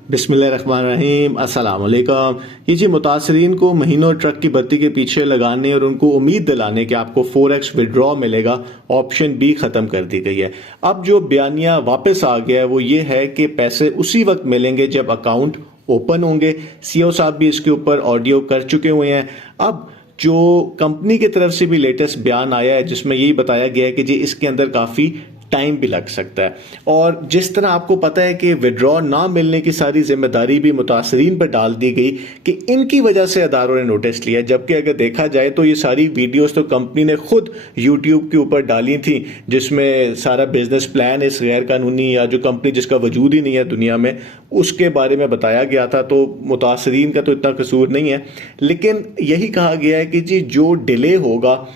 बिस्मिल्लाहिर्रहमानिर्रहीम, अस्सलाम वालेकुम। ये जी मुतासरीन को महीनों ट्रक की बत्ती के पीछे लगाने और उनको उम्मीद दिलाने कि आपको 4x विड्रॉ मिलेगा, ऑप्शन बी ख़त्म कर दी गई है। अब जो बयानिया वापस आ गया है वो ये है कि पैसे उसी वक्त मिलेंगे जब अकाउंट ओपन होंगे। सीईओ साहब भी इसके ऊपर ऑडियो कर चुके हुए हैं। अब जो कंपनी की तरफ से भी लेटेस्ट बयान आया है जिसमें यही बताया गया है कि जी इसके अंदर काफ़ी टाइम भी लग सकता है। और जिस तरह आपको पता है कि विड्रॉ ना मिलने की सारी जिम्मेदारी भी मुतासरीन पर डाल दी गई कि इनकी वजह से अदारों ने नोटिस लिया, जबकि अगर देखा जाए तो ये सारी वीडियोस तो कंपनी ने खुद यूट्यूब के ऊपर डाली थी जिसमें सारा बिजनेस प्लान इस गैर कानूनी या जो कंपनी जिसका वजूद ही नहीं है दुनिया में उसके बारे में बताया गया था। तो मुतासरीन का तो इतना कसूर नहीं है, लेकिन यही कहा गया है कि जी जो डिले होगा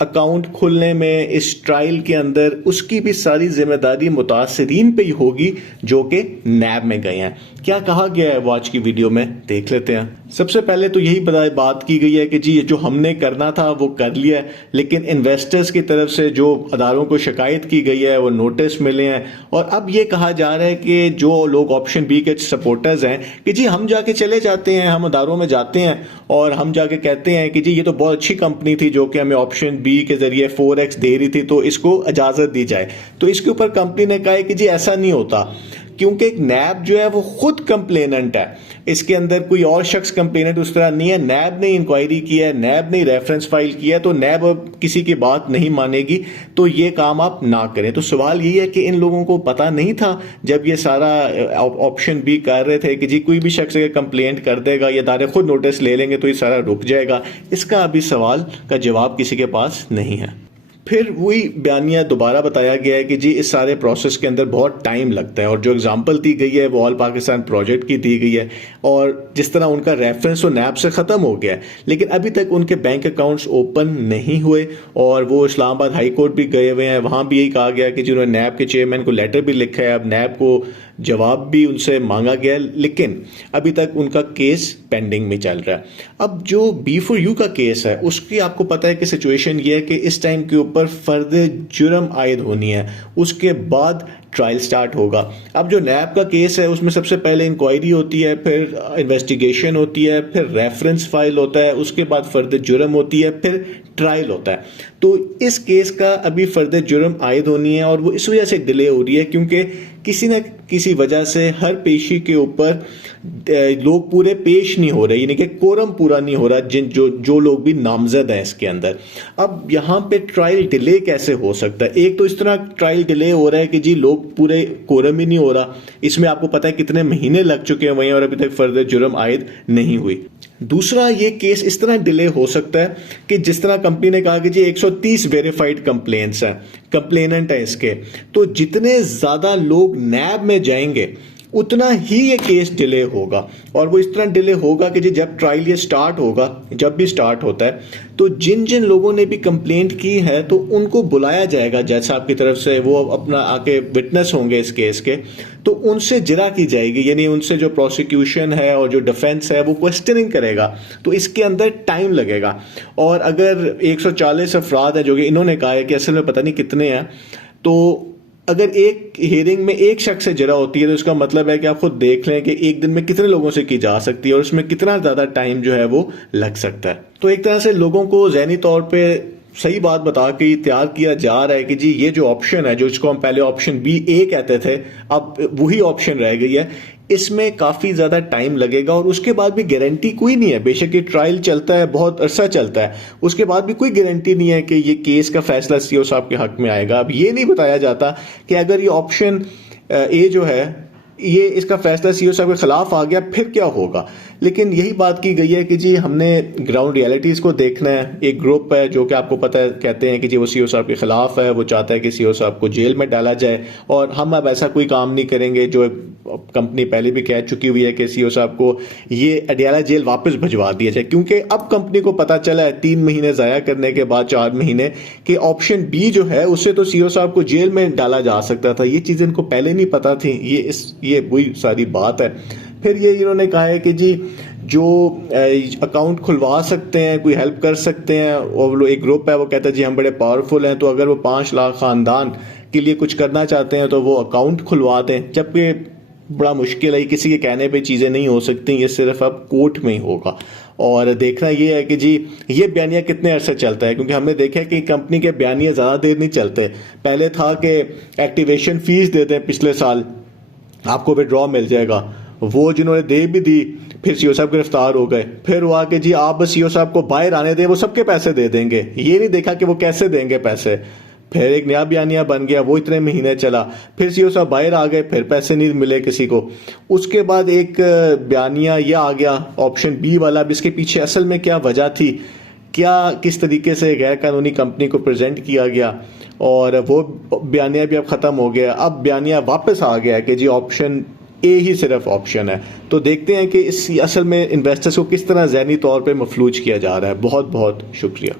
अकाउंट खुलने में इस ट्रायल के अंदर उसकी भी सारी जिम्मेदारी मुतासरीन पे ही होगी जो कि नैब में गए हैं। क्या कहा गया है वो आज की वीडियो में देख लेते हैं। सबसे पहले तो यही बात की गई है कि जी जो हमने करना था वो कर लिया है, लेकिन इन्वेस्टर्स की तरफ से जो अदारों को शिकायत की गई है वो नोटिस मिले हैं। और अब ये कहा जा रहा है कि जो लोग ऑप्शन बी के सपोर्टर्स हैं कि जी हम जाके चले जाते हैं, हम अदारों में जाते हैं और हम जाके कहते हैं कि जी ये तो बहुत अच्छी कंपनी थी जो कि हमें ऑप्शन बी के जरिए 4x दे रही थी तो इसको इजाजत दी जाए। तो इसके ऊपर कंपनी ने कहा है कि जी ऐसा नहीं होता, क्योंकि एक नैब जो है वो खुद कंप्लेनेंट है, इसके अंदर कोई और शख्स कंप्लेनेंट उस तरह नहीं है। नैब ने इंक्वायरी किया है, नैब ने रेफरेंस फाइल किया, तो नैब अब किसी की बात नहीं मानेगी, तो ये काम आप ना करें। तो सवाल यही है कि इन लोगों को पता नहीं था जब ये सारा ऑप्शन बी कर रहे थे कि जी कोई भी शख्स अगर कंप्लेंट कर देगा या अदारे खुद नोटिस ले लेंगे तो ये सारा रुक जाएगा। इसका अभी सवाल का जवाब किसी के पास नहीं है। फिर वही बयानिया दोबारा बताया गया है कि जी इस सारे प्रोसेस के अंदर बहुत टाइम लगता है और जो एग्जांपल दी गई है वो ऑल पाकिस्तान प्रोजेक्ट की दी गई है और जिस तरह उनका रेफरेंस तो नैब से ख़त्म हो गया है, लेकिन अभी तक उनके बैंक अकाउंट्स ओपन नहीं हुए और वो इस्लामाबाद हाई कोर्ट भी गए हुए हैं। वहाँ भी यही कहा गया कि जिन्होंने नैब के चेयरमैन को लेटर भी लिखा है, अब नैब को जवाब भी उनसे मांगा गया, लेकिन अभी तक उनका केस पेंडिंग में चल रहा है। अब जो B4U का केस है उसकी आपको पता है कि सिचुएशन ये है कि इस टाइम के ऊपर फर्द जुर्म आयद होनी है, उसके बाद ट्रायल स्टार्ट होगा। अब जो नैब का केस है उसमें सबसे पहले इंक्वायरी होती है, फिर इन्वेस्टिगेशन होती है, फिर रेफरेंस फाइल होता है, उसके बाद फर्द जुर्म होती है, फिर ट्रायल होता है। तो इस केस का अभी फर्द जुर्म आयद होनी है और वो इस वजह से डिले हो रही है क्योंकि किसी न किसी वजह से हर पेशी के ऊपर लोग पूरे पेश नहीं हो रहे, यानी कि कोरम पूरा नहीं हो रहा जो लोग भी नामजद हैं इसके अंदर। अब यहाँ पे ट्रायल डिले कैसे हो सकता है? एक तो इस तरह ट्रायल डिले हो रहा है कि जी लोग पूरे कोरम ही नहीं हो रहा, इसमें आपको पता है कितने महीने लग चुके हैं वहीं और अभी तक फर्द जुर्म आयद नहीं हुई। दूसरा ये केस इस तरह डिले हो सकता है कि जिस तरह कंपनी ने कहा कि जी 130 वेरीफाइड कंप्लेंट्स हैं, कंप्लेनेंट है इसके, तो जितने ज्यादा लोग नैब में जाएंगे उतना ही ये केस डिले होगा और वो इस तरह डिले होगा कि जी जब ट्रायल ये स्टार्ट होगा, जब भी स्टार्ट होता है तो जिन जिन लोगों ने भी कंप्लेंट की है तो उनको बुलाया जाएगा जज साहब की तरफ से, वो अपना आके विटनेस होंगे इस केस के, तो उनसे जिरा की जाएगी, यानी उनसे जो प्रोसिक्यूशन है और जो डिफेंस है वो क्वेश्चनिंग करेगा, तो इसके अंदर टाइम लगेगा। और अगर 140 अफराद है जो कि इन्होंने कहा है कि असल में पता नहीं कितने हैं, तो अगर एक हियरिंग में एक शख्स से जरा होती है तो इसका मतलब है कि आप खुद देख लें कि एक दिन में कितने लोगों से की जा सकती है और उसमें कितना ज्यादा टाइम जो है वो लग सकता है। तो एक तरह से लोगों को ज़हनी तौर पे सही बात बता के तैयार किया जा रहा है कि जी ये जो ऑप्शन है, जो इसको हम पहले ऑप्शन B कहते थे, अब वही ऑप्शन रह गई है, इसमें काफी ज्यादा टाइम लगेगा और उसके बाद भी गारंटी कोई नहीं है। बेशक ये ट्रायल चलता है, बहुत अरसा चलता है, उसके बाद भी कोई गारंटी नहीं है कि ये केस का फैसला सीईओ साहब के हक में आएगा। अब ये नहीं बताया जाता कि अगर ये ऑप्शन A जो है ये इसका फैसला सीईओ साहब के खिलाफ आ गया फिर क्या होगा, लेकिन यही बात की गई है कि जी हमने ग्राउंड रियलिटीज को देखना है। एक ग्रुप है जो कि आपको पता है कहते हैं कि जी वो सीईओ साहब के खिलाफ है, वो चाहता है कि सीईओ साहब को जेल में डाला जाए और हम अब ऐसा कोई काम नहीं करेंगे, जो कंपनी पहले भी कह चुकी हुई है कि सीईओ साहब को ये अडियाला जेल वापस भिजवा दिया जाए, क्योंकि अब कंपनी को पता चला है 3 महीने जाया करने के बाद 4 महीने कि ऑप्शन B जो है उससे तो सीईओ साहब को जेल में डाला जा सकता था। ये चीज इनको पहले नहीं पता थी, ये वही सारी बात है। फिर ये इन्होंने कहा है कि जी जो अकाउंट खुलवा सकते हैं, कोई हेल्प कर सकते हैं, और एक ग्रुप है वो कहता है जी हम बड़े पावरफुल हैं, तो अगर वो 5 लाख खानदान के लिए कुछ करना चाहते हैं तो वो अकाउंट खुलवा दें। जबकि बड़ा मुश्किल है, किसी के कहने पे चीज़ें नहीं हो सकती, ये सिर्फ अब कोर्ट में ही होगा। और देखना ये है कि जी ये बयानिया कितने अरसे चलता है, क्योंकि हमने देखा है कि कंपनी के बयानिया ज़्यादा देर नहीं चलते। पहले था कि एक्टिवेशन फीस दे दें पिछले साल, आपको विड्रॉ मिल जाएगा, वो जिन्होंने दे भी दी फिर सीओ साहब गिरफ्तार हो गए। फिर हुआ कि जी आप बस सीओ साहब को बाहर आने दें, वो सबके पैसे दे देंगे। ये नहीं देखा कि वो कैसे देंगे पैसे। फिर एक नया बयानिया बन गया, वो इतने महीने चला, फिर सीओ साहब बाहर आ गए, फिर पैसे नहीं मिले किसी को। उसके बाद एक बयानिया यह आ गया ऑप्शन बी वाला। अब इसके पीछे असल में क्या वजह थी, क्या किस तरीके से गैर कानूनी कंपनी को प्रेजेंट किया गया, और वो बयानिया भी अब ख़त्म हो गया। अब बयानिया वापस आ गया कि जी ऑप्शन ए ही सिर्फ ऑप्शन है। तो देखते हैं कि इस असल में इन्वेस्टर्स को किस तरह ज़हनी तौर पे मफलूज किया जा रहा है। बहुत बहुत शुक्रिया।